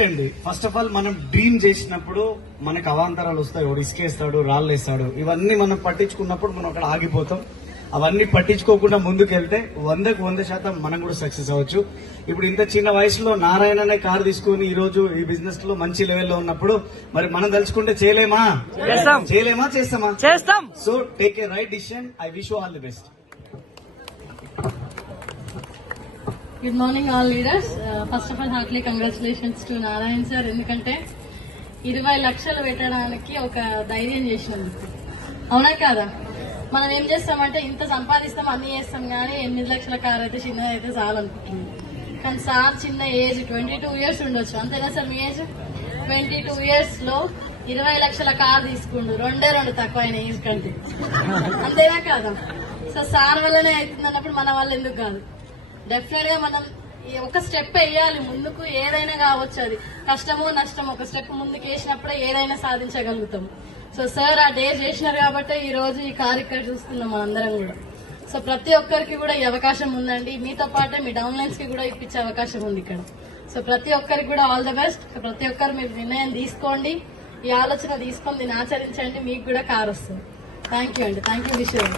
ఒకటే అండి, first of all మనం డ్రీమ్ చేసినప్పుడు మనకు అవాంతరాలు వస్తాయి, వాడు ఇసుకేస్తాడు, రాళ్ళు వేస్తాడు, ఇవన్నీ మనం పట్టించుకున్నప్పుడు మనం అక్కడ ఆగిపోతాం. అవన్నీ పట్టించుకోకుండా ముందుకెళ్తే 100% మనం కూడా సక్సెస్ అవ్వచ్చు. ఇప్పుడు ఇంత చిన్న వయసులో నారాయణనే కారు తీసుకుని ఈ రోజు ఈ బిజినెస్ లో మంచి లెవెల్లో ఉన్నప్పుడు మరి మనం తలుచుకుంటే చేయలేమా? చేస్తామా? చేస్తాం. So take a right decision. I wish you all the best. Good morning all leaders. First of all Hartley congratulations to Narayan sir. ఎందుకంటే 20 లక్షలు పెట్టడానికి ఒక ధైర్యం చేసినందుకు. అవునా కాదా? మనం ఏం చేస్తామంటే ఇంత సంపాదిస్తాం, అన్ని చేస్తాం, కానీ 8 లక్షల కార్ అయితే చిన్నది అయితే చాలనుకుంటుంది. కానీ సార్ చిన్న ఏజ్ 22 ఇయర్స్ ఉండొచ్చు, అంతేనా సార్? మీ ఏజ్ 22 ఇయర్స్ లో 20 లక్షల కార్ తీసుకుండు, 2 తక్కువ అయిన ఏజ్ కంటే, అంతేనా కాదా? సో సార్ వల్లనే అవుతుంది అన్నప్పుడు మన వల్ల ఎందుకు కాదు? డెఫినెట్ గా మనం ఒక స్టెప్ వేయాలి ముందుకు. ఏదైనా కావచ్చు, అది కష్టమో నష్టమో, ఒక స్టెప్ ముందుకు వేసినప్పుడే ఏదైనా సాధించగలుగుతాం. సో సార్ ఆ డే చేసినారు కాబట్టి ఈ రోజు ఈ కార్యక్రమం చూస్తున్నాం మనందరం కూడా. సో ప్రతి ఒక్కరికి కూడా ఈ అవకాశం ఉందండి. మీతో పాటే మీ డౌన్ లైన్స్ కి కూడా ఇప్పించే అవకాశం ఉంది ఇక్కడ. సో ప్రతి ఒక్కరికి కూడా ఆల్ ద బెస్ట్. ప్రతి ఒక్కరు మీరు నిర్ణయం తీసుకోండి, ఈ ఆలోచన తీసుకొని దీన్ని ఆచరించండి, మీకు కూడా కార్ వస్తుంది. థ్యాంక్ యూ అండి. థ్యాంక్ యూ విషయం.